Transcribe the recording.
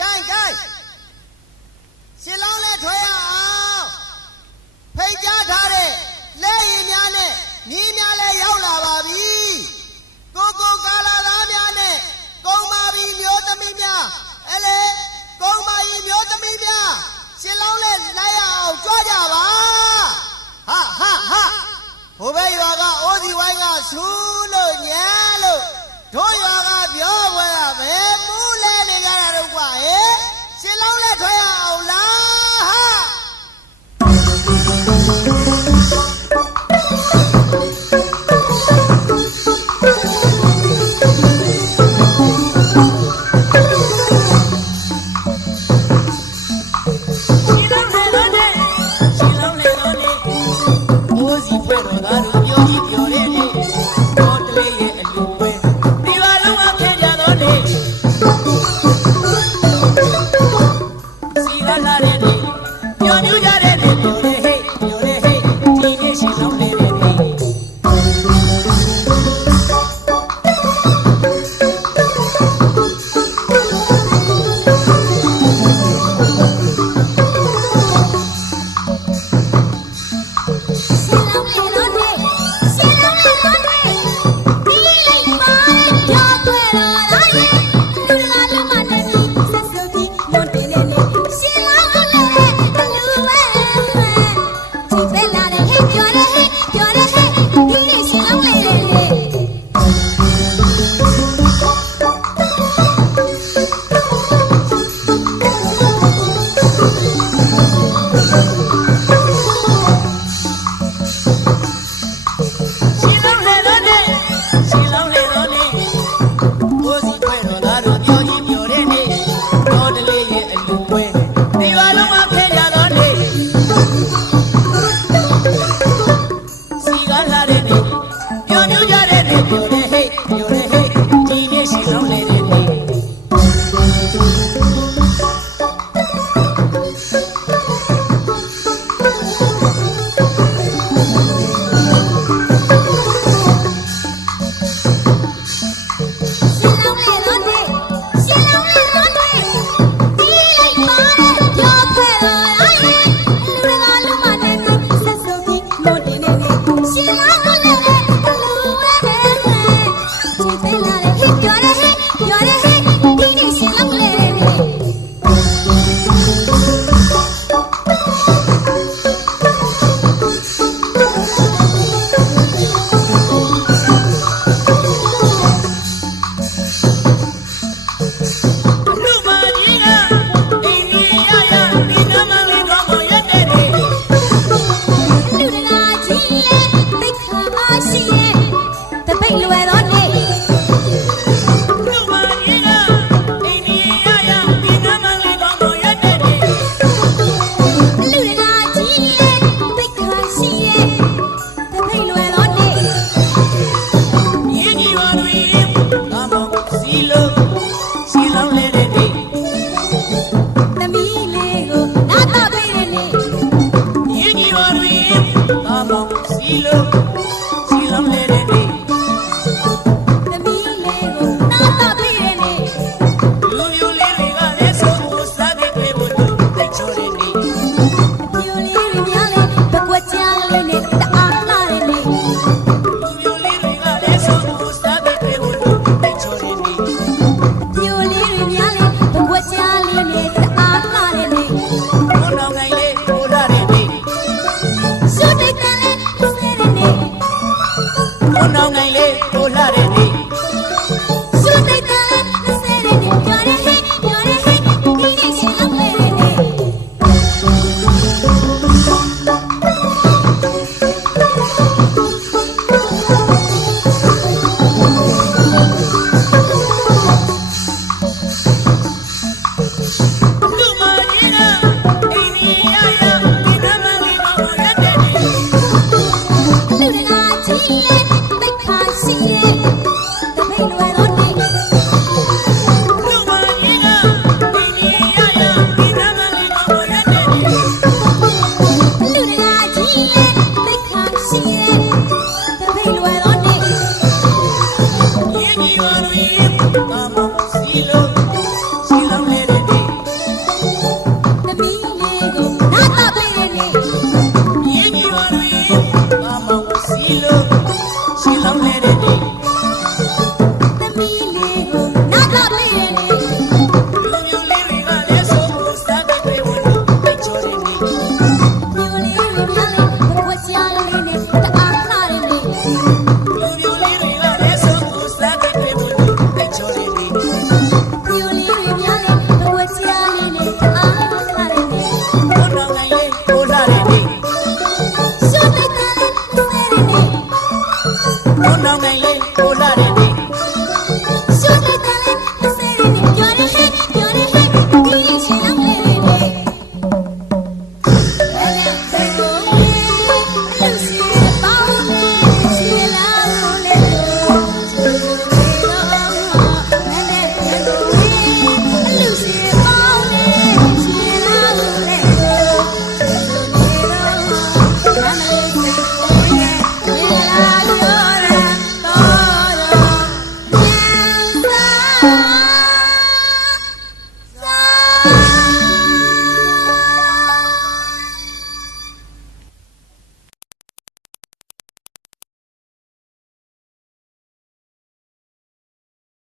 ခိုင်ရှင်လောင်းလဲထွဲရအောင်ဖိတ်ကြားထားတဲ့လက်ရည်များနဲ့မြင်းများလဲရောက်လာပါပြီကိုကာလာသားများနဲ့ကုံမာပြီးမျိုးသမီးများအဲ့လေကုံမာကြီးမျိုးသမီးများရှင်လောင်းလဲလိုက်ရအောင်ကြွားကြပါဟာဟိုဘက်ရွာကအိုးစီဝိုင်းကဆူးလို့ညာလို့တို့ရွာကပြောဝဲရပဲမူးလဲနေကြတာတော့ကွာဟဲ့ရှင်လောင်းလဲထွဲရအောင်လားဟာShe နောင်နိုင်လေ